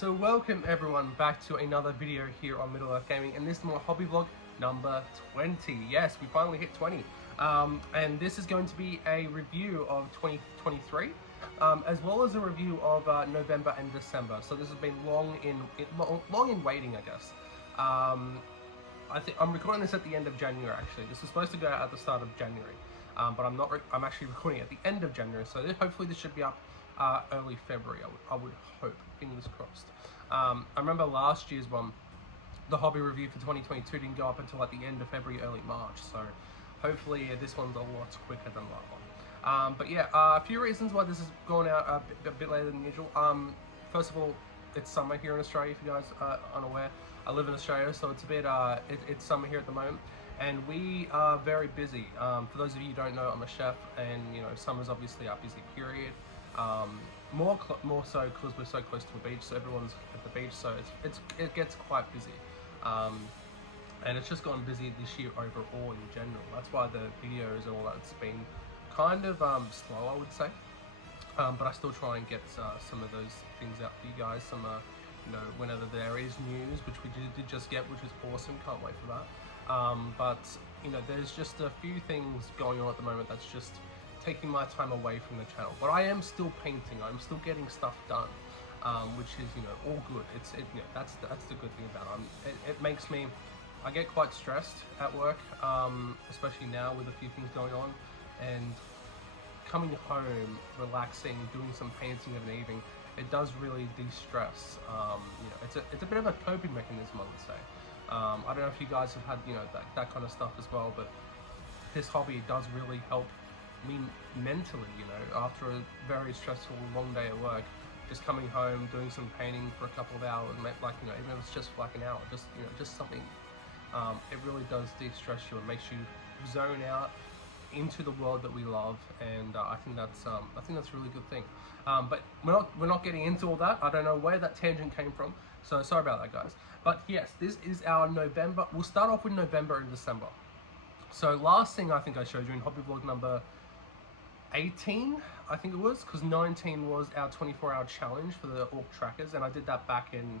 So welcome everyone back to another video here on Middle Earth Gaming, and this is my hobby vlog number 20. Yes, we finally hit 20. And this is going to be a review of 2023, as well as a review of November and December. So this has been long in waiting, I guess. I think I'm recording this at the end of January. Actually, this is supposed to go out at the start of January, but I'm actually recording at the end of January. So hopefully this should be up early February. I would hope. Fingers crossed. I remember last year's one, the hobby review for 2022 didn't go up until like the end of February, early March. So hopefully this one's a lot quicker than that one. But yeah, a few reasons why this is going out a bit later than usual. First of all, it's summer here in Australia. If you guys are unaware, I live in Australia, so it's a bit it's summer here at the moment, and we are very busy. For those of you who don't know, I'm a chef, and you know summer's obviously our busy period. More so because we're so close to the beach, so everyone's at the beach, so it gets quite busy, and it's just gotten busy this year overall in general. That's why the videos and all that's been kind of slow, I would say, but I still try and get some of those things out for you guys. Some you know, whenever there is news, which we did just get, which is awesome, can't wait for that. But you know, there's just a few things going on at the moment that's just taking my time away from the channel. But I am still painting, I'm still getting stuff done, which is, you know, all good. You know, that's the good thing about it. It makes me, I get quite stressed at work, especially now with a few things going on, and coming home, relaxing, doing some painting of an evening, it does really de-stress. You know, it's a bit of a coping mechanism, I would say. I don't know if you guys have had, you know, that kind of stuff as well, but this hobby does really help me mentally, you know, after a very stressful long day at work, just coming home, doing some painting for a couple of hours, like, you know, even if it's just for like an hour, just, you know, just something, it really does de-stress you and makes you zone out into the world that we love, and I think that's a really good thing. But we're not getting into all that. I don't know where that tangent came from, so sorry about that, guys. But yes, this is our November. We'll start off with November and December. So last thing I think I showed you in hobby vlog number 18, I think it was, because 19 was our 24-hour challenge for the orc trackers, and I did that back in,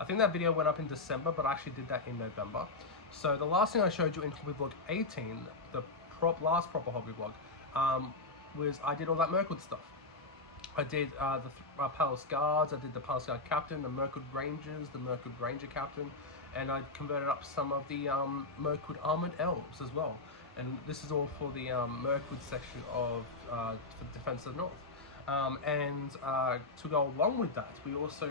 I think that video went up in December, but I actually did that in November. So the last thing I showed you in hobby vlog 18, the last proper hobby vlog, was I did all that Mirkwood stuff. I did the Palace Guards, I did the Palace Guard Captain, the Mirkwood Rangers, the Mirkwood Ranger Captain, and I converted up some of the Mirkwood Armoured Elves as well. And this is all for the Mirkwood section of for Defense of the North. And to go along with that, we also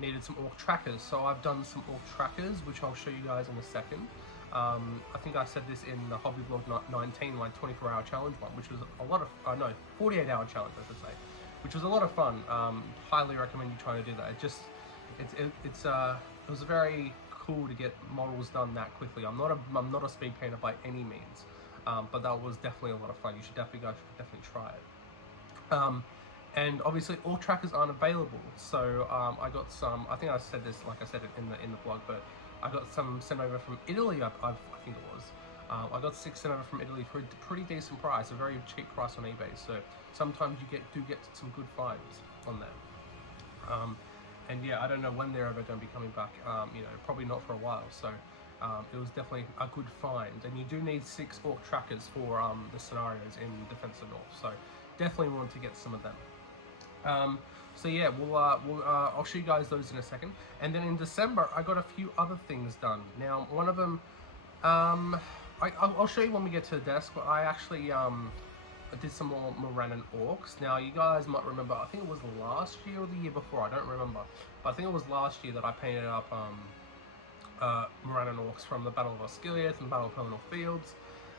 needed some orc trackers. So I've done some orc trackers, which I'll show you guys in a second. I think I said this in the hobby vlog 19, my 24-hour challenge one, which was a lot of, no, 48-hour challenge, I should say, which was a lot of fun. Highly recommend you trying to do that. It was very cool to get models done that quickly. I'm not a speed painter by any means, but that was definitely a lot of fun. You should definitely try it. And obviously all trackers aren't available, so I got some. I think I said this, like I said it in the blog, but I got some sent over from Italy. I think it was. I got 6 sent over from Italy for a pretty decent price, a very cheap price on eBay. So sometimes you do get some good finds on there. And yeah, I don't know when they're ever going to be coming back, you know, probably not for a while, so it was definitely a good find. And you do need 6 orc trackers for the scenarios in Defense of the North, so definitely want to get some of them. So yeah, I'll show you guys those in a second. And then in December, I got a few other things done. Now, one of them, I'll show you when we get to the desk, but I actually I did some more Morannon Orcs. Now, you guys might remember, I think it was last year or the year before, I don't remember. But I think it was last year that I painted up Morannon Orcs from the Battle of Osgiliath and Battle of Pelennor Fields.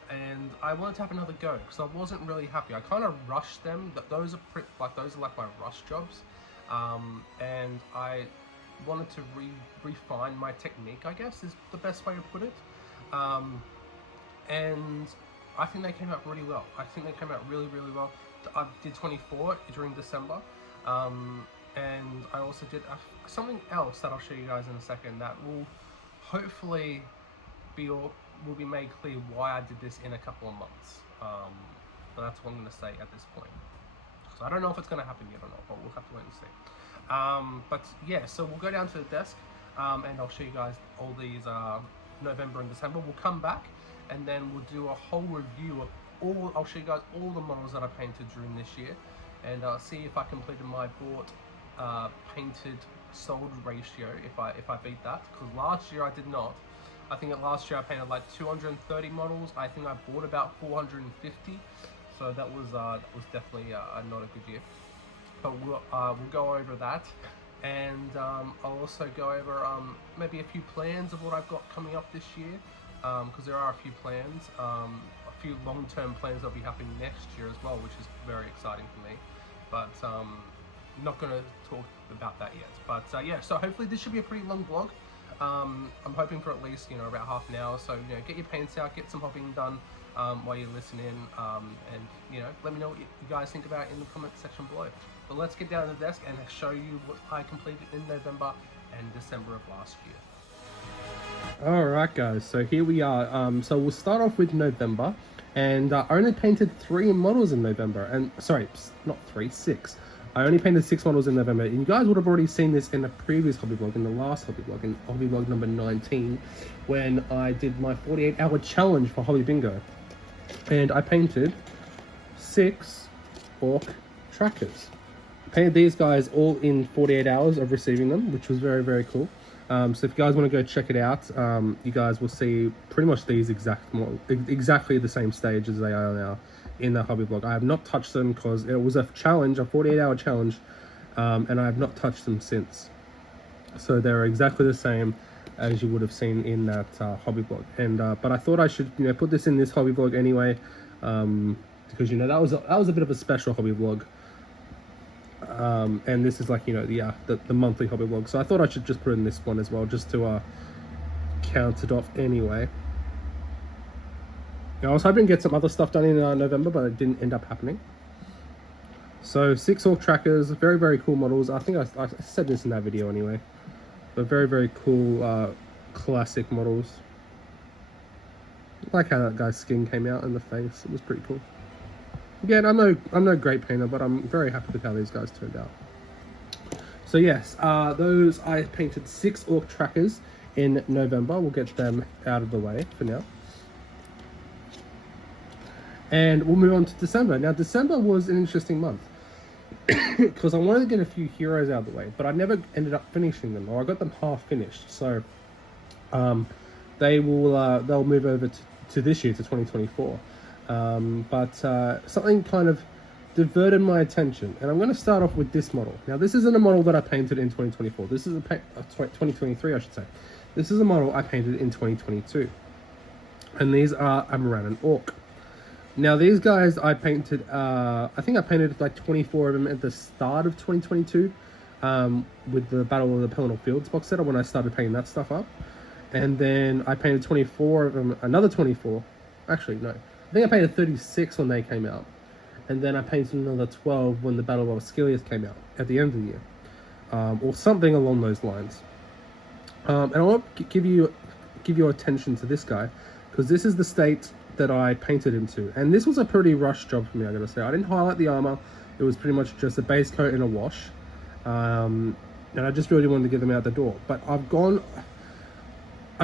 And I wanted to have another go, because I wasn't really happy. I kind of rushed them. Those are like my rush jobs. And I wanted to refine my technique, I guess, is the best way to put it. And I think they came out really well. I think they came out really, really well. I did 24 during December, and I also did something else that I'll show you guys in a second that will hopefully will be made clear why I did this in a couple of months. But that's what I'm going to say at this point. So I don't know if it's going to happen yet or not, but we'll have to wait and see. But yeah, so we'll go down to the desk, and I'll show you guys all these November and December. We'll come back and then we'll do a whole review of all. I'll show you guys all the models that I painted during this year, and see if I completed my bought, painted, sold ratio. If I beat that, because last year I did not. I think that last year I painted like 230 models. I think I bought about 450. So that was definitely not a good year. But we'll go over that, and I'll also go over maybe a few plans of what I've got coming up this year, because there are a few plans, a few long-term plans that'll be happening next year as well, which is very exciting for me. But not going to talk about that yet. But yeah, so hopefully this should be a pretty long vlog. I'm hoping for at least about half an hour. So get your paints out, get some hobbing done while you're listening, and let me know what you guys think about it in the comment section below. But let's get down to the desk and show you what I completed in November and December of last year. Alright guys, so here we are. So we'll start off with November, and I only painted 3 models in November, and sorry, not 3, 6. I only painted 6 models in November, and you guys would have already seen this in the previous hobby vlog, in the last hobby vlog, in hobby vlog number 19, when I did my 48-hour challenge for Hobby Bingo. And I painted 6 orc trackers. I painted these guys all in 48 hours of receiving them, which was very, very cool. So if you guys want to go check it out, you guys will see pretty much these exactly the same stage as they are now in the hobby vlog. I have not touched them because it was a challenge, a 48-hour challenge, and I have not touched them since. So they're exactly the same as you would have seen in that hobby vlog. And but I thought I should put this in this hobby vlog anyway, because that was a bit of a special hobby vlog. And this is like the monthly hobby vlog, so I thought I should just put in this one as well, just to count it off anyway. Now, I was hoping to get some other stuff done in November, but it didn't end up happening. So 6 orc trackers, very, very cool models. I think I said this in that video anyway, but very, very cool classic models. I like how that guy's skin came out in the face. It was pretty cool. Again, I'm no great painter, but I'm very happy with how these guys turned out. So yes, those I painted 6 orc trackers in November. We'll get them out of the way for now. And we'll move on to December. Now, December was an interesting month because I wanted to get a few heroes out of the way, but I never ended up finishing them, or I got them half finished. So they'll move over to this year, to 2024. But something kind of diverted my attention, and I'm going to start off with this model. Now, this isn't a model that I painted in 2024. This is 2023, I should say. This is a model I painted in 2022, and these are a Morannon Orc. Now, these guys I painted, I think I painted like 24 of them at the start of 2022, with the Battle of the Pelennor Fields box set, when I started painting that stuff up. And then I painted 24 of them, another 24, actually, no. I think I painted 36 when they came out. And then I painted another 12 when the Battle of Oscilius came out at the end of the year. Or something along those lines. And I want to give your attention to this guy, because this is the state that I painted him to. And this was a pretty rushed job for me, I gotta say. I didn't highlight the armor. It was pretty much just a base coat and a wash. And I just really wanted to get them out the door. But I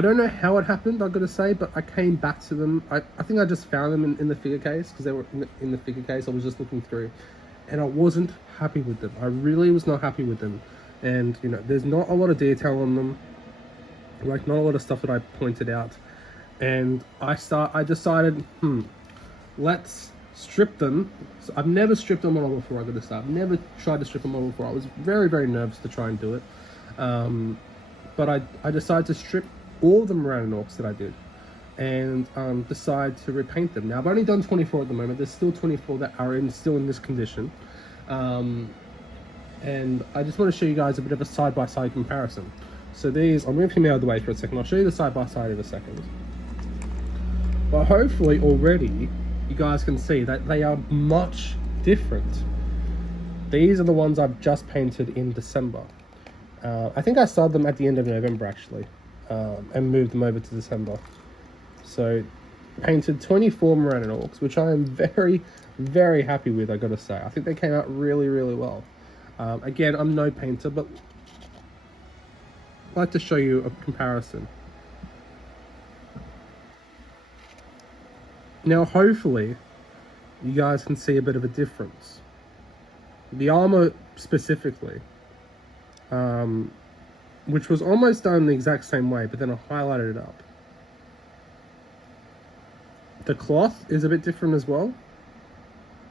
don't know how it happened, I gotta say, but I came back to them. I think I just found them in the figure case, because they were in the figure case. I was just looking through, and I wasn't happy with them. I really was not happy with them. And there's not a lot of detail on them, like not a lot of stuff that I pointed out. And I decided, let's strip them. So I've never stripped a model before, I gotta say. I've never tried to strip a model before. I was very, very nervous to try and do it. But I decided to strip all the Morannon Orcs that I did, and decide to repaint them. Now, I've only done 24 at the moment. There's still 24 that are still in this condition. And I just want to show you guys a bit of a side-by-side comparison. So these, I'll move him out of the way for a second. I'll show you the side-by-side in a second. But hopefully already you guys can see that they are much different. These are the ones I've just painted in December. I think I started them at the end of November, actually, and moved them over to December. So painted 24 Morannon Orcs, which I am very, very happy with, I gotta say. I think they came out really, really well. Again, I'm no painter, but I'd like to show you a comparison. Now, hopefully, you guys can see a bit of a difference. The armor specifically, which was almost done the exact same way, but then I highlighted it up. The cloth is a bit different as well.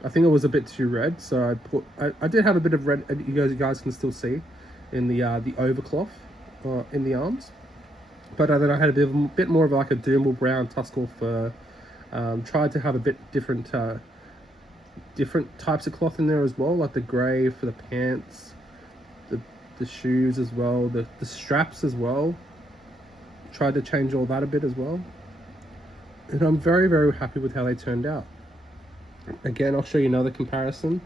I think it was a bit too red, so I did have a bit of red. You guys can still see in the overcloth in the arms, but then I had a bit more of like a Doomble brown Tuscal fur. Tried to have a bit different types of cloth in there as well, like the grey for the pants, the shoes as well, the straps as well. Tried to change all that a bit as well, and I'm very, very happy with how they turned out. Again, I'll show you another comparison.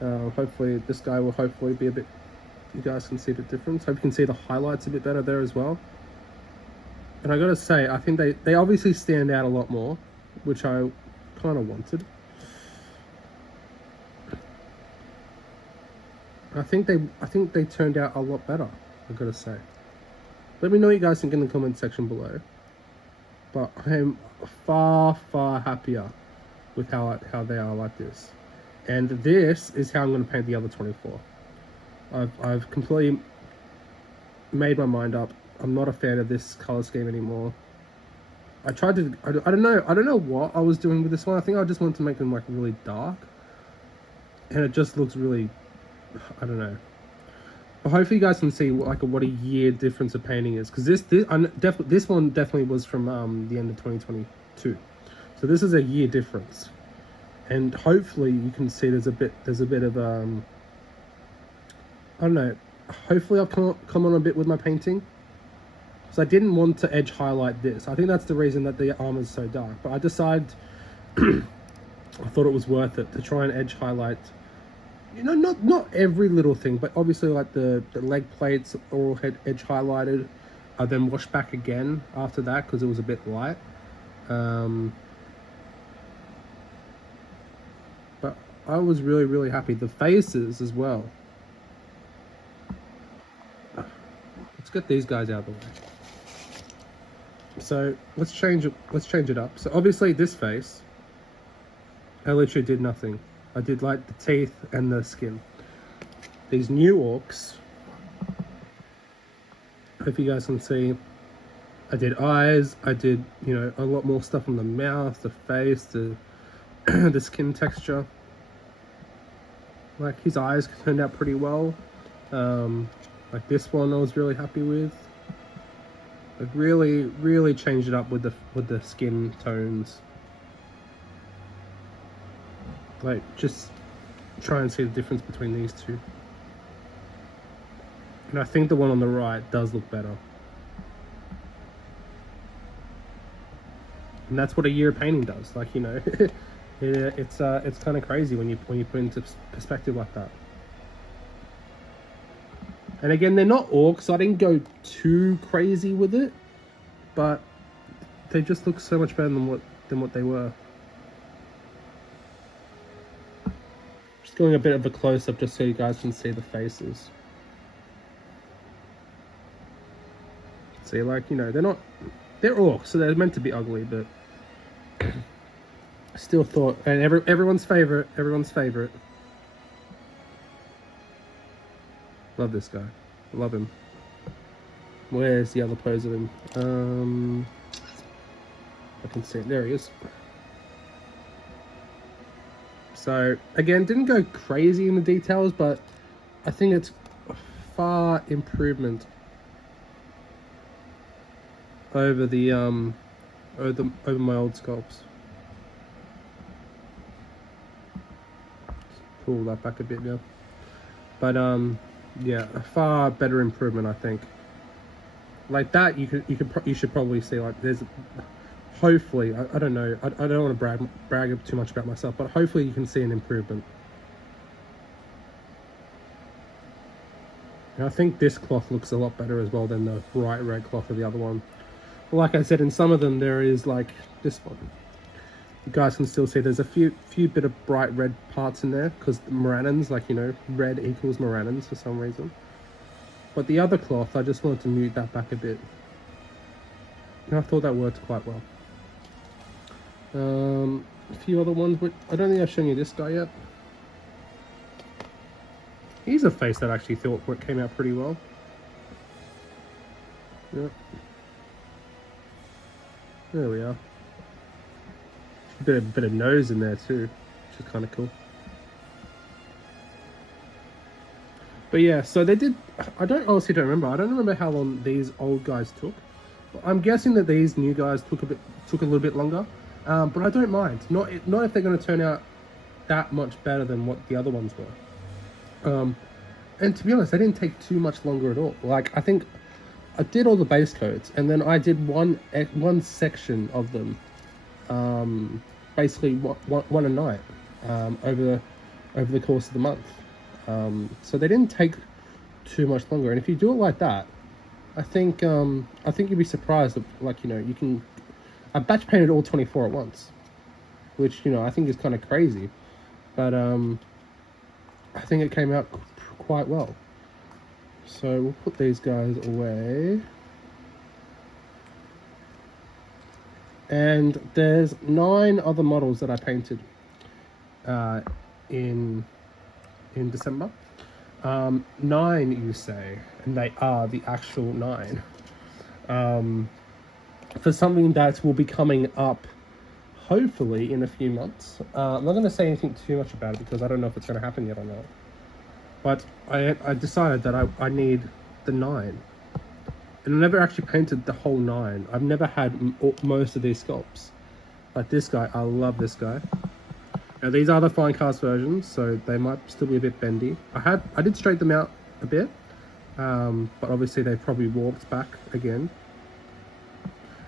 Hopefully this guy will hopefully be a bit, you guys can see the difference. Hope you can see the highlights a bit better there as well. And I gotta say, I think they obviously stand out a lot more, which I kind of wanted. I think they turned out a lot better, I gotta say. Let me know what you guys think in the comment section below. But I am far, far happier with how they are like this. And this is how I'm going to paint the other 24. I've completely made my mind up. I'm not a fan of this color scheme anymore. I tried to, I don't know what I was doing with this one. I think I just wanted to make them like really dark. And it just looks really, I don't know. But hopefully you guys can see like what a year difference of painting is. Because this one definitely was from the end of 2022. So this is a year difference, and hopefully you can see there's a bit of I don't know. Hopefully I've come on a bit with my painting. So I didn't want to edge highlight this. I think that's the reason that the armor is so dark. But I decided I thought it was worth it to try and edge highlight. You know, not every little thing, but obviously like the leg plates are all edge highlighted. I then washed back again after that because it was a bit light. But I was really, really happy. The faces as well. Let's get these guys out of the way. So let's change it up. So obviously this face, I literally did nothing. I did like the teeth and the skin. These new orcs, hope you guys can see, I did eyes, I did, you know, a lot more stuff on the mouth, the face, the the skin texture. Like his eyes turned out pretty well. Like this one I was really happy with. Like really changed it up with the skin tones. Like just try and see the difference between these two. And I think the one on the right does look better. And that's what a year of painting does. Like, you know, it's kind of crazy when you put into perspective like that. And again, they're not orcs, so I didn't go too crazy with it, but they just look so much better than what they were. Just doing a bit of a close-up just so you guys can see the faces. See, like, you know, they're orcs, so they're meant to be ugly, but still thought, and everyone's favorite. Love this guy. Love him. Where's the other pose of him? I can see it. There he is. So, again, didn't go crazy in the details, but I think it's a far improvement over the over my old sculpts. Pull that back a bit now. But yeah, a far better improvement, I think. Like that, you should probably see, like, there's hopefully, I don't know, I don't want to brag too much about myself, but hopefully you can see an improvement. And I think this cloth looks a lot better as well than the bright red cloth of the other one. But like I said, in some of them there is, like this one, You guys can still see there's a few bit of bright red parts in there because the Morannons, like, you know, red equals Morannons for some reason. But the other cloth, I just wanted to mute that back a bit. And I thought that worked quite well. A few other ones, but I don't think I've shown you this guy yet. He's a face that I actually thought came out pretty well. Yep. There we are. A bit of nose in there too, which is kind of cool. But yeah, so they did. I honestly don't remember. I don't remember how long these old guys took. I'm guessing that these new guys took a little bit longer. But I don't mind. Not if they're going to turn out that much better than what the other ones were. And to be honest, they didn't take too much longer at all. Like, I think I did all the base coats, and then I did one section of them, basically one a night, over the course of the month. So they didn't take too much longer. And if you do it like that, I think you'd be surprised that, like, you know, you can. I batch painted all 24 at once, which, you know, I think is kind of crazy, but I think it came out quite well. So we'll put these guys away. And there's 9 other models that I painted in December. 9, you say, and they are the actual 9. For something that will be coming up hopefully in a few months. I'm not going to say anything too much about it because I don't know if it's going to happen yet or not. But I decided that I need the 9. And I never actually painted the whole 9. I've never had most of these sculpts. Like this guy, I love this guy. Now these are the fine cast versions, so they might still be a bit bendy. I did straighten them out a bit, but obviously they probably warped back again.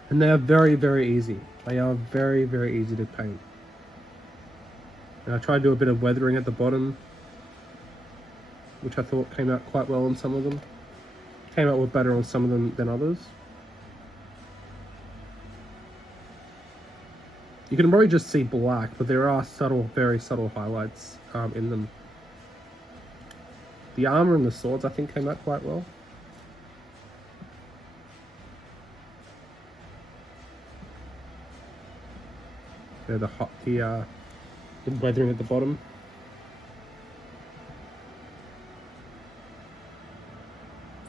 And they are very, very easy. They are very, very easy to paint. And I tried to do a bit of weathering at the bottom, which I thought came out quite well on some of them. Came out with better on some of them than others. You can probably just see black, but there are very subtle highlights in them. The armor and the swords, I think, came out quite well. The weathering at the bottom.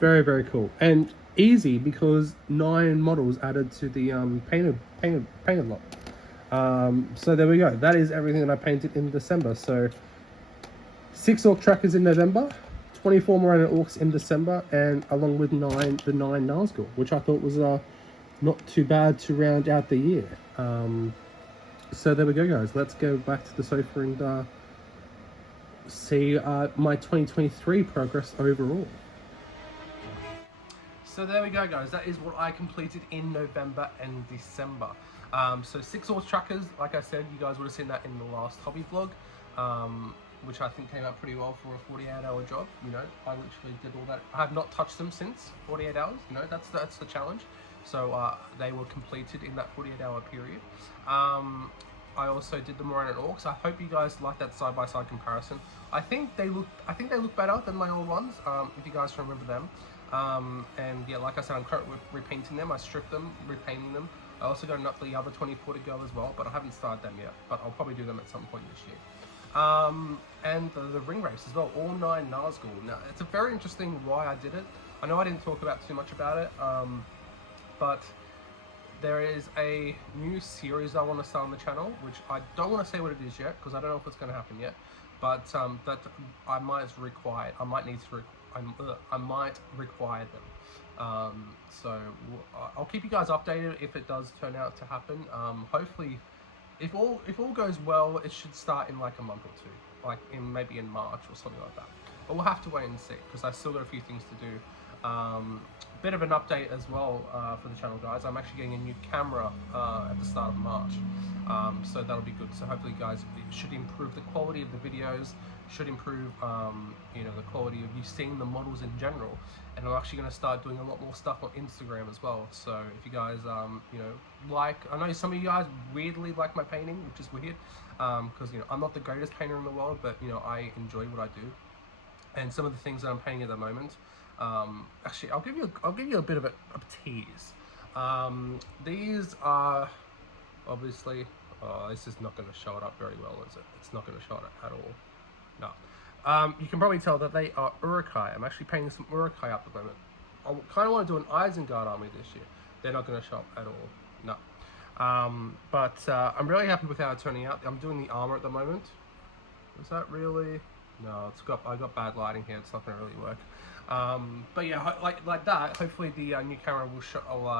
Very, very cool. And easy because 9 models added to the painted lot. So there we go. That is everything that I painted in December. So 6 orc trackers in November, 24 Morana orcs in December, and along with the 9 Nazgul, which I thought was not too bad to round out the year. So there we go, guys. Let's go back to the sofa and see my 2023 progress overall. So there we go, guys. That is what I completed in November and December. So 6 horse trackers, like I said, you guys would have seen that in the last hobby vlog, which I think came out pretty well for a 48-hour job. You know, I literally did all that. I have not touched them since 48 hours. You know, that's the challenge. So they were completed in that 48-hour period. I also did the Moran and Orcs. I hope you guys like that side-by-side comparison. I think they look better than my old ones. If you guys remember them. And yeah, like I said, I'm currently repainting them. I stripped them, repainting them. I also got the other 24 to go as well, but I haven't started them yet. But I'll probably do them at some point this year. And the ring race as well, all 9 Nazgul. Now, it's a very interesting why I did it. I know I didn't talk about too much about it, but there is a new series I want to start on the channel, which I don't want to say what it is yet, because I don't know if it's going to happen yet. But that I might require them. So I'll keep you guys updated if it does turn out to happen. Hopefully, if all goes well, it should start in like a month or two, like maybe in March or something like that. But we'll have to wait and see, because I still got a few things to do Bit of an update as well for the channel, guys. I'm actually getting a new camera at the start of March, so that'll be good. So hopefully, guys, it should improve the quality of the videos, should improve you know, the quality of you seeing the models in general. And I'm actually going to start doing a lot more stuff on Instagram as well. So if you guys you know, like, I know some of you guys weirdly like my painting, which is weird, because you know, I'm not the greatest painter in the world, but you know, I enjoy what I do. And some of the things that I'm painting at the moment, actually, I'll give you a bit of a tease. These are obviously, this is not going to show it up very well, is it? It's not going to show it at all. No. You can probably tell that they are Urukai. I'm actually painting some Urukai up at the moment. I kind of want to do an Isengard army this year. They're not going to show up at all. No. But I'm really happy with how it's turning out. I'm doing the armor at the moment. Is that really? No, I got bad lighting here. It's not going to really work. But yeah, like that. Hopefully the new camera will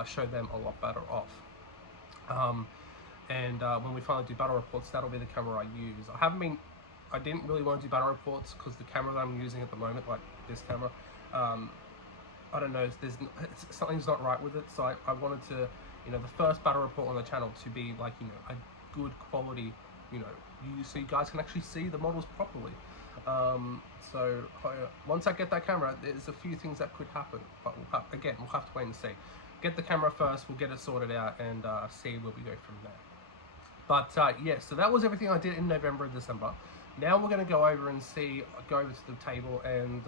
show them a lot better off. And when we finally do battle reports, that'll be the camera I use. I didn't really want to do battle reports because the camera that I'm using at the moment, like this camera, I don't know, something's not right with it. So I wanted to, you know, the first battle report on the channel to be like, you know, a good quality, you know, so you guys can actually see the models properly. So once I get that camera, there's a few things that could happen, but we'll have to wait and see. Get the camera first, we'll get it sorted out, and see where we go from there. But yeah, so that was everything I did in November and December. Now we're going to go over and go over to the table and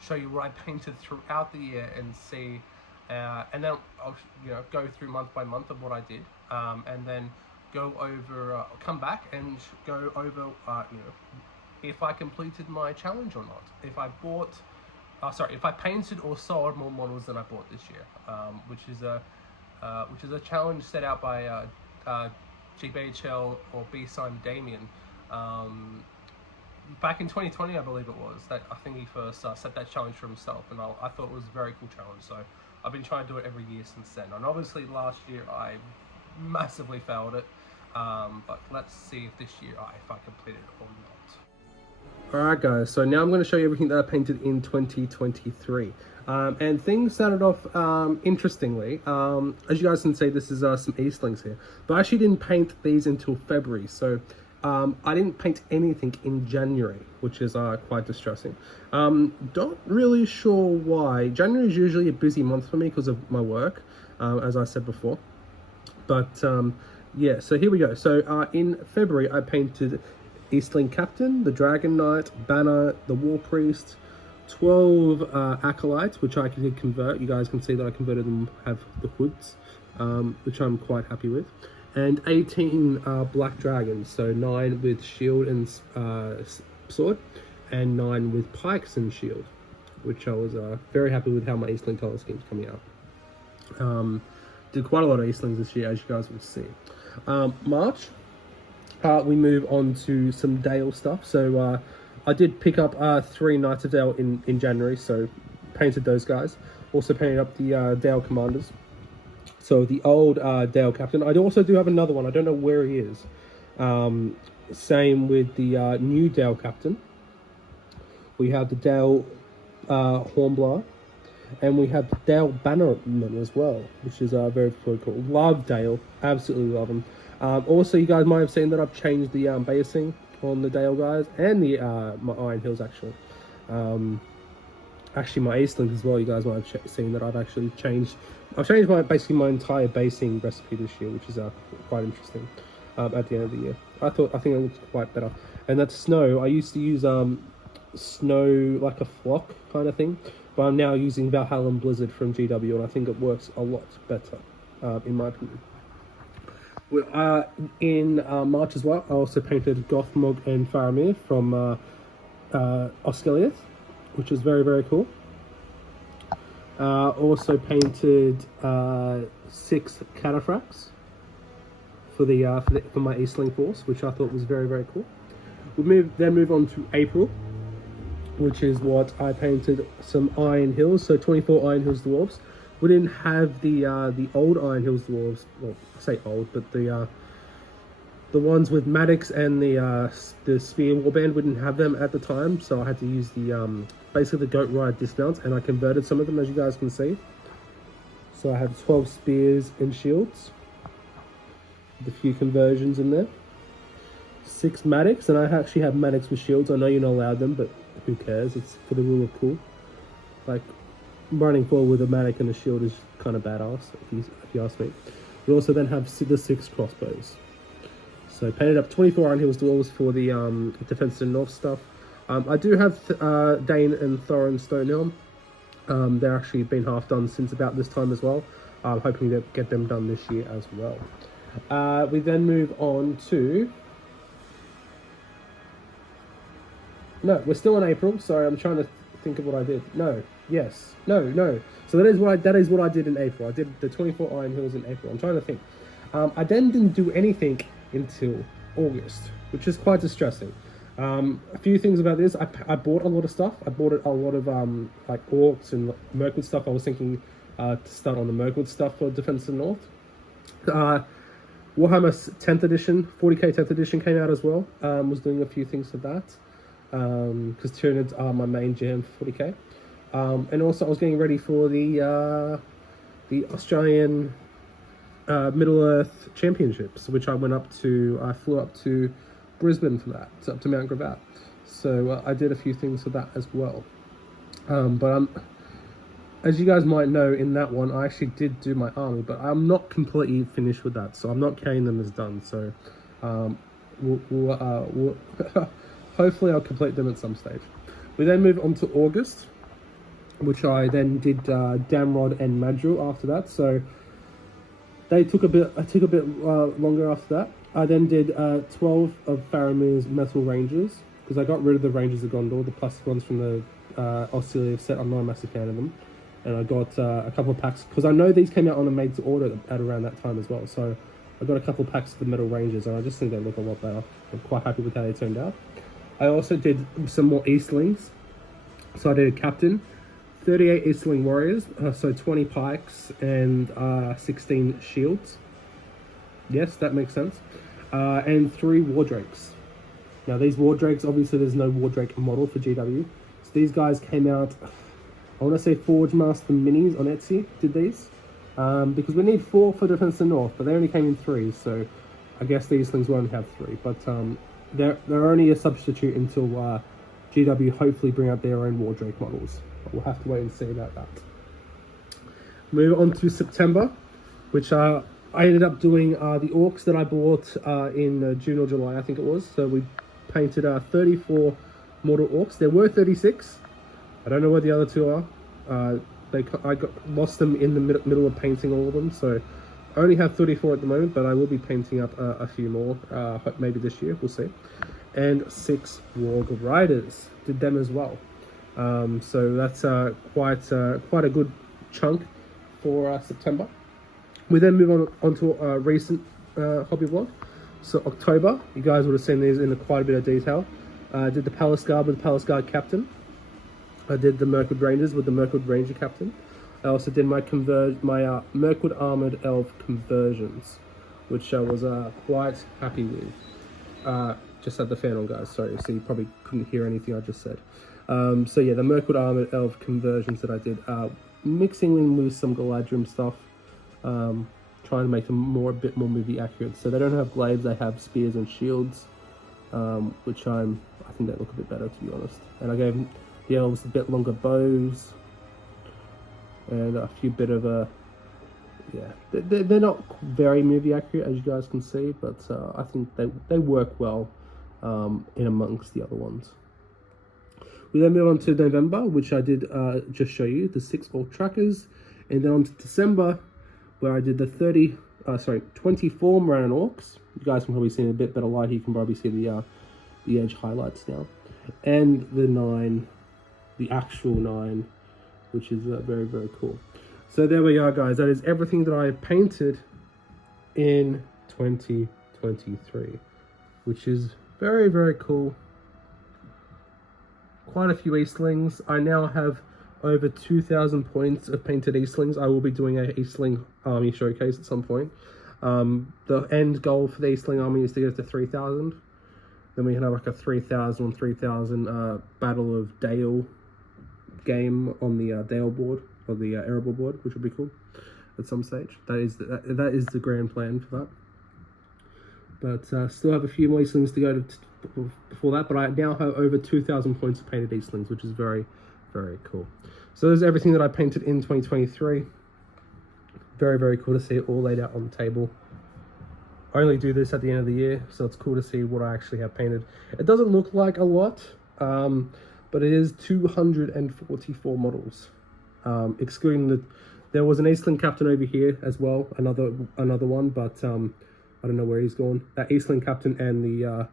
show you what I painted throughout the year and see, and then I'll, you know, go through month by month of what I did, and then go over, come back and go over, you know, if I completed my challenge or not. If I bought, if I painted or sold more models than I bought this year, which is a challenge set out by GBHL or B-Sign Damien. Back in 2020, I believe it was, that I think he first set that challenge for himself, and I thought it was a very cool challenge. So I've been trying to do it every year since then. And obviously last year I massively failed it, but let's see if this year if I completed it or not. Alright guys, so now I'm going to show you everything that I painted in 2023. And things started off interestingly. As you guys can see, this is some Eastlings here. But I actually didn't paint these until February. So I didn't paint anything in January, which is quite distressing. Not really sure why. January is usually a busy month for me because of my work, as I said before. But yeah, so here we go. So in February, I painted Eastling Captain, the Dragon Knight, Banner, the War Priest, 12 Acolytes, which I could convert. You guys can see that I converted them, have the hoods, which I'm quite happy with. And 18 Black Dragons, so 9 with shield and sword, and 9 with pikes and shield, which I was very happy with how my Eastling color scheme's coming out. Did quite a lot of Eastlings this year, as you guys will see. March, we move on to some Dale stuff. So I did pick up 3 Knights of Dale in January, so painted those guys. Also painted up the Dale Commanders. So the old Dale Captain. I also do have another one. I don't know where he is. Same with the new Dale Captain. We have the Dale Hornblower. And we have the Dale Bannerman as well, which is very cool. Love Dale. Absolutely love him. Also, you guys might have seen that I've changed the basing on the Dale guys and the my Iron Hills actually. Actually, my Eastlings as well. You guys might have seen that I've actually changed. I've changed basically my entire basing recipe this year, which is quite interesting. At the end of the year, I think it looks quite better. And that's snow. I used to use snow like a flock kind of thing, but I'm now using Valhalla and Blizzard from GW, and I think it works a lot better, in my opinion. In March as well, I also painted Gothmog and Faramir from Osgiliath, which is very, very cool. Also painted 6 Cataphracts for my Eastling force, which I thought was very, very cool. We then move on to April, which is what I painted some Iron Hills, so 24 Iron Hills Dwarves. We didn't have the old Iron Hills Dwarves, well, I say old, but the The ones with Maddox and the Spear Warband wouldn't have them at the time, so I had to use the basically the Goat Ride dismounts, and I converted some of them, as you guys can see. So I have 12 spears and shields, with a few conversions in there. 6 Maddox, and I actually have Maddox with shields. I know you're not allowed them, but who cares? It's for the rule of cool. Like, running forward with a Maddox and a shield is kind of badass, if you ask me. We also then have the 6 crossbows. So painted up 24 Iron Hills Dwarves for the Defense of the North stuff. I do have Dane and Thorin Stonehelm. They're actually been half done since about this time as well. I'm hoping to get them done this year as well. We then move on to... No, we're still in April. Sorry, I'm trying to think of what I did. No, yes, no. So that is what I did in April. I did the 24 Iron Hills in April. I'm trying to think. I then didn't do anything until August, which is quite distressing. A few things about this. I bought a lot of stuff. I bought a lot of like orcs and Mirkwood stuff. I was thinking to start on the Mirkwood stuff for Defense of the North. Warhammer 10th edition, 40k 10th edition came out as well. Was doing a few things for that. Because Tyranids are my main jam for 40k. And also I was getting ready for the Australian Middle Earth Championships, which I flew up to Brisbane for that, up to Mount Gravatt. So I did a few things for that as well. But as you guys might know, in that one I actually did do my army, but I'm not completely finished with that, so I'm not counting them as done. So we'll hopefully I'll complete them at some stage. We then move on to August, which I then did Damrod and Madril after that. So they took a bit longer after that. I then did 12 of Faramir's Metal Rangers, because I got rid of the Rangers of Gondor, the plastic ones from the Auxilia set. I'm not a massive fan of them. And I got a couple of packs, because I know these came out on a made to order at around that time as well. So I got a couple of packs of the Metal Rangers, and I just think they look a lot better. I'm quite happy with how they turned out. I also did some more Eastlings. So I did a Captain, 38 Eastling Warriors, so 20 Pikes and 16 Shields. Yes, that makes sense. And 3 Wardrakes. Now these Wardrakes, obviously there's no Wardrake model for GW. So these guys came out, I want to say Forge Master Minis on Etsy did these. Because we need 4 for Defense of the North, but they only came in 3, so I guess the Eastlings will only have 3. But they're only a substitute until GW hopefully bring out their own Wardrake models. But we'll have to wait and see about that. Move on to September, which I ended up doing the orcs that I bought in June or July, I think it was. So we painted 34 mortal orcs. There were 36. I don't know where the other 2 are. I lost them in the middle of painting all of them. So I only have 34 at the moment, but I will be painting up a few more, maybe this year, we'll see. And 6 Warg Riders, did them as well. So that's quite a good chunk for September. We then move on to a recent hobby vlog. So October, you guys would have seen these in quite a bit of detail. I did the Palace Guard with the Palace Guard Captain. I did the Mirkwood Rangers with the Mirkwood Ranger Captain. I also did my Mirkwood Armoured Elf conversions, which I was quite happy with. Just had the fan on, guys, sorry, so you probably couldn't hear anything I just said. So yeah, the Mirkwood Armoured Elf conversions that I did, mixing in with some Galadrim stuff, trying to make them a bit more movie accurate. So they don't have glaives, they have spears and shields, which I think they look a bit better, to be honest. And I gave the elves a bit longer bows, and a few bit of yeah, they're not very movie accurate, as you guys can see, but I think they work well in amongst the other ones. We then move on to November, which I did just show you, the 6 Orc Trackers, and then on to December, where I did the 24 Moran Orcs. You guys can probably see in a bit better light. You can probably see the edge highlights now, and the actual 9, which is very, very cool. So there we are, guys. That is everything that I painted in 2023, which is very, very cool. Quite a few Eastlings. I now have over 2,000 points of painted Eastlings. I will be doing a Eastling army showcase at some point. The end goal for the Eastling Army is to get it to 3,000. Then we can have like a 3,000 on 3,000 Battle of Dale game on the Dale board, or the Erebor board, which would be cool at some stage. That is the grand plan for that. But still have a few more Eastlings to go before that. But I now have over 2,000 points of painted Eastlings, which is very, very cool. So there's everything that I painted in 2023. Very, very cool to see it all laid out on the table. I only do this at the end of the year, so it's cool to see what I actually have painted. It doesn't look like a lot, but it is 244 models, excluding there was an Eastling captain over here as well, another one, but I don't know where he's gone. That Eastling captain and the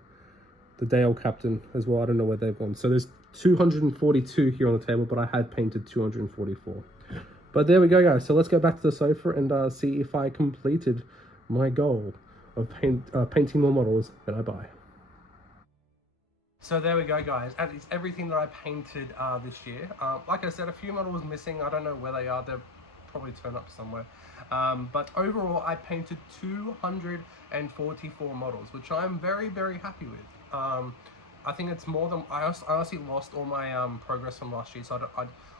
Dale captain as well, I don't know where they've gone. So there's 242 here on the table, but I had painted 244. But there we go, guys. So let's go back to the sofa and see if I completed my goal of painting more models that I buy. So there we go, guys. And it's everything that I painted this year. Like I said, a few models missing. I don't know where they are. They'll probably turn up somewhere. But overall, I painted 244 models, which I'm very, very happy with. I think it's more than I honestly lost all my progress from last year, so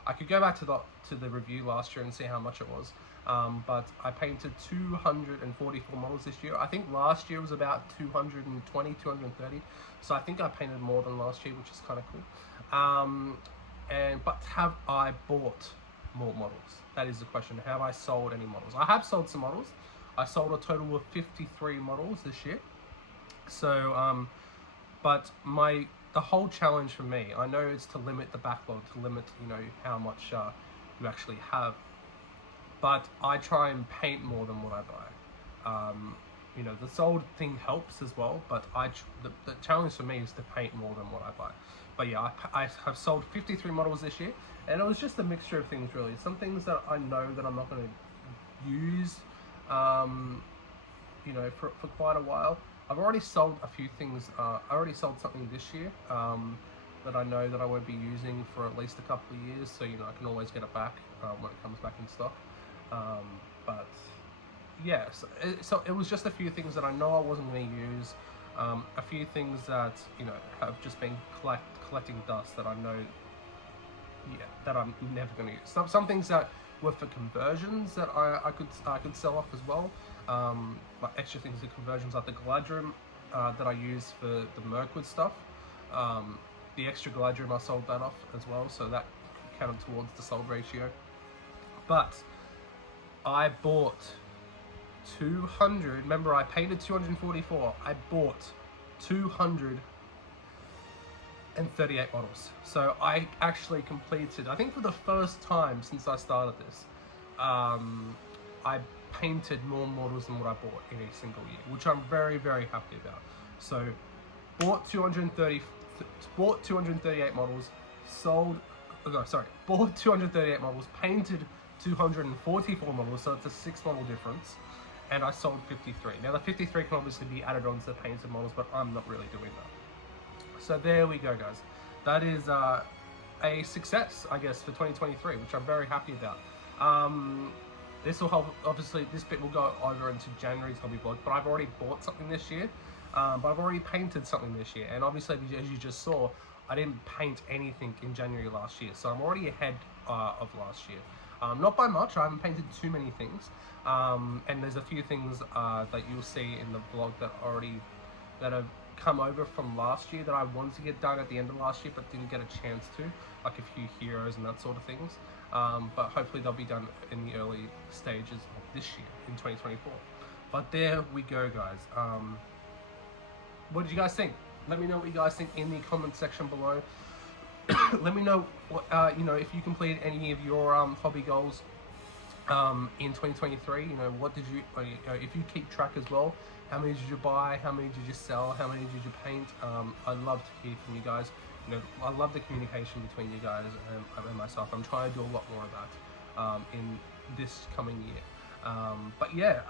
I could go back to the review last year and see how much it was. But I painted 244 models this year. I think last year was about 220, 230. So I think I painted more than last year, which is kind of cool. But have I bought more models? That is the question. Have I sold any models? I have sold some models. I sold a total of 53 models this year. So, but the whole challenge for me, I know it's to limit the backlog, to limit, how much you actually have. But I try and paint more than what I buy. The sold thing helps as well, but the challenge for me is to paint more than what I buy. But yeah, I have sold 53 models this year, and it was just a mixture of things, really. Some things that I know that I'm not going to use, for quite a while. I've already sold a few things. I already sold something this year that I know that I won't be using for at least a couple of years, so I can always get it back when it comes back in stock. But yeah, so it was just a few things that I know I wasn't going to use, a few things that have just been collecting dust that I know, that I'm never going to use. Some things that were for conversions that I could sell off as well, like extra things for conversions, like the Galadrim that I use for the Mirkwood stuff. The extra Galadrim, I sold that off as well, so that counted towards the sold ratio. But I bought 200, remember I painted 244, I bought 238 models. So I actually completed, I think for the first time since I started this, I painted more models than what I bought in a single year, which I'm very, very happy about. So bought 238 models, bought 238 models, painted 244 models, so it's a 6 model difference, and I sold 53. Now the 53 can obviously be added on to the painted models, but I'm not really doing that. So there we go, guys. That is a success, I guess, for 2023, which I'm very happy about. This will help, obviously this bit will go over into January's hobby vlog, but I've already bought something this year, but I've already painted something this year, and obviously as you just saw, I didn't paint anything in January last year, so I'm already ahead of last year. Not by much, I haven't painted too many things, and there's a few things that you'll see in the vlog that have come over from last year that I wanted to get done at the end of last year but didn't get a chance to, like a few heroes and that sort of things, but hopefully they'll be done in the early stages of this year in 2024. But there we go, guys. What did you guys think? Let me know what you guys think in the comment section below. Let me know what if you completed any of your hobby goals in 2023. What did you if you keep track as well, how many did you buy, how many did you sell, how many did you paint? I'd love to hear from you guys. I love the communication between you guys and myself. I'm trying to do a lot more of that in this coming year. But yeah,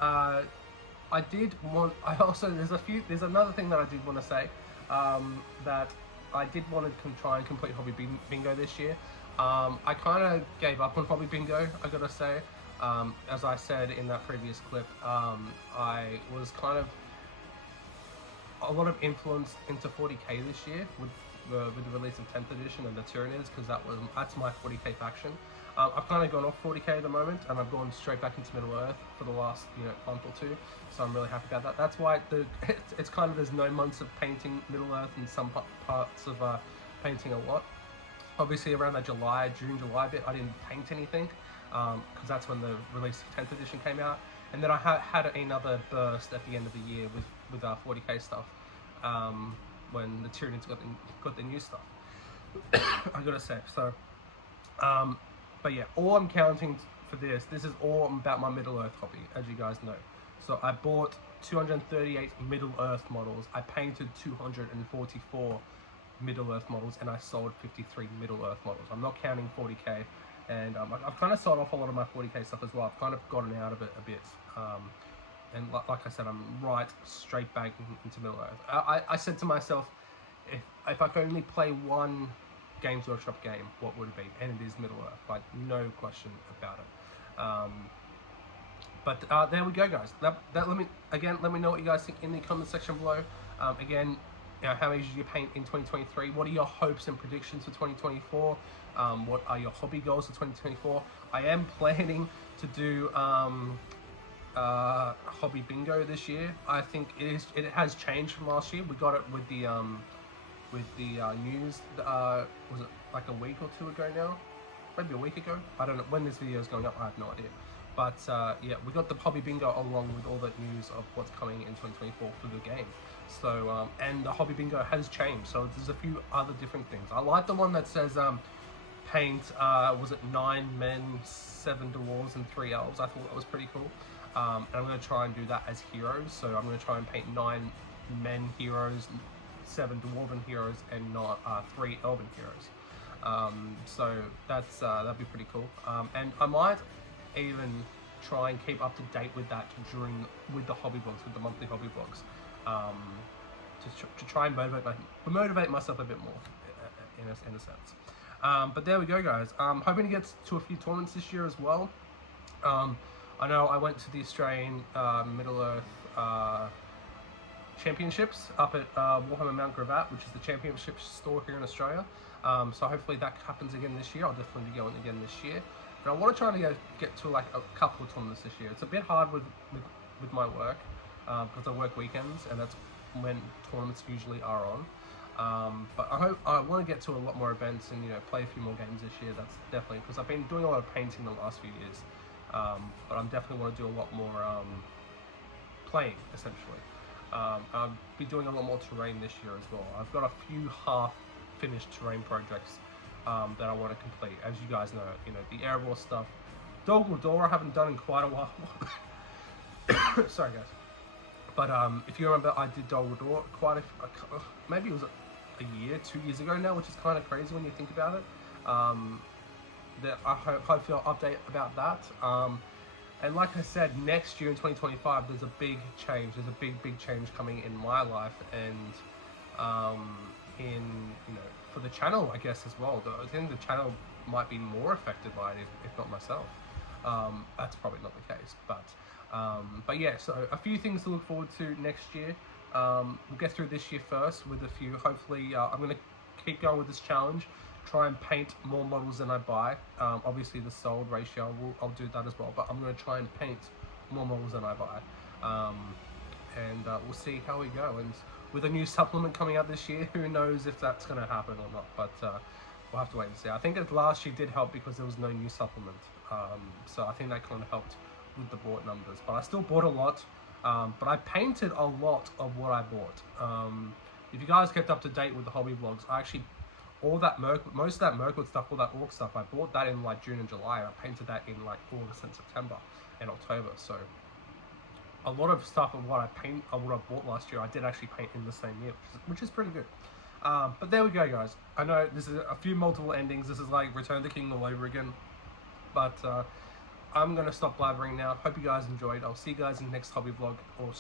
there's another thing that I did want to say, that I did want to try and complete Hobby Bingo this year. I kind of gave up on Hobby Bingo, I gotta say. As I said in that previous clip, I was kind of a lot of influenced into 40k this year with the release of 10th edition and the Tyranids, because that's my 40k faction. I've kind of gone off 40k at the moment, and I've gone straight back into Middle Earth for the last month or two. So I'm really happy about that. That's why it's kind of, there's no months of painting Middle Earth and some parts of painting a lot. Obviously around that June, July bit, I didn't paint anything because that's when the release of 10th edition came out. And then I had another burst at the end of the year with 40k stuff when the Tyranids got the new stuff. I gotta say. So, but yeah, all I'm counting for this is all about my Middle Earth hobby, as you guys know. So I bought 238 Middle Earth models. I painted 244 Middle Earth models, and I sold 53 Middle Earth models. I'm not counting 40k, and I've kind of sold off a lot of my 40k stuff as well. I've kind of gotten out of it a bit, and like I said, I'm right straight back into Middle Earth. I said to myself, if I could only play one Games Workshop game, what would it be? And it is Middle Earth, like no question about it. But there we go, guys. Let me know what you guys think in the comment section below. Again, how many did you paint in 2023? What are your hopes and predictions for 2024? What are your hobby goals for 2024? I am planning to do hobby bingo this year. I think it has changed from last year. We got it with the news. Was it like a week or two ago now? Maybe a week ago. I don't know when this video is going up. I have no idea. But yeah, we got the hobby bingo along with all that news of what's coming in 2024 for the game. So and the hobby bingo has changed. So there's a few other different things. I like the one that says paint. Was it 9 men, 7 dwarves, and 3 elves? I thought that was pretty cool. And I'm going to try and do that as heroes. So I'm going to try and paint 9 men heroes, 7 dwarven heroes, and 3 elven heroes. So that'd be pretty cool. And I might even try and keep up to date with that with the hobby vlogs, with the monthly hobby vlogs, to try and motivate myself a bit more in a sense. But there we go, guys. Hoping to get to a few tournaments this year as well. I know I went to the Australian Middle Earth Championships up at Warhammer Mount Gravatt, which is the championship store here in Australia. So hopefully that happens again this year. I'll definitely be going again this year. But I want to try to get to like a couple of tournaments this year. It's a bit hard with my work because I work weekends, and that's when tournaments usually are on. But I want to get to a lot more events and play a few more games this year. That's definitely, because I've been doing a lot of painting the last few years. But I definitely want to do a lot more playing, essentially. I'll be doing a lot more terrain this year as well. I've got a few half-finished terrain projects that I want to complete. As you guys know, the Erebor stuff. Dol Guldur I haven't done in quite a while. Sorry, guys. But if you remember, I did Dol Guldur maybe it was a year, 2 years ago now, which is kind of crazy when you think about it. I hope you'll update about that. And like I said, next year in 2025, there's a big change. There's a big change coming in my life, and for the channel, I guess, as well. I think the channel might be more affected by it, if not myself. That's probably not the case, but yeah. So a few things to look forward to next year. We'll get through this year first with a few. Hopefully, I'm going to keep going with this challenge. Try and paint more models than I buy. Obviously the sold ratio, I'll do that as well, but I'm going to try and paint more models than I buy. And we'll see how we go. And with a new supplement coming out this year, who knows if that's going to happen or not, but we'll have to wait and see. I think that last year did help because there was no new supplement. So I think that kind of helped with the bought numbers, but I still bought a lot. But I painted a lot of what I bought. If you guys kept up to date with the hobby vlogs, I actually, most of that Mirkwood stuff, all that Orc stuff, I bought that in like June and July, and I painted that in like August and September and October. So a lot of stuff of what I bought last year, I did actually paint in the same year, which is pretty good. But there we go, guys. I know this is a few multiple endings. This is like Return of the King all over again. But I'm going to stop blabbering now. Hope you guys enjoyed. I'll see you guys in the next hobby vlog or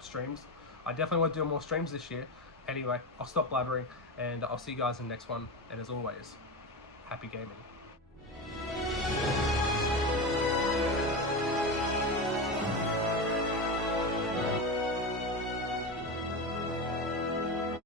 streams. I definitely want to do more streams this year. Anyway, I'll stop blabbering, and I'll see you guys in the next one. And as always, happy gaming.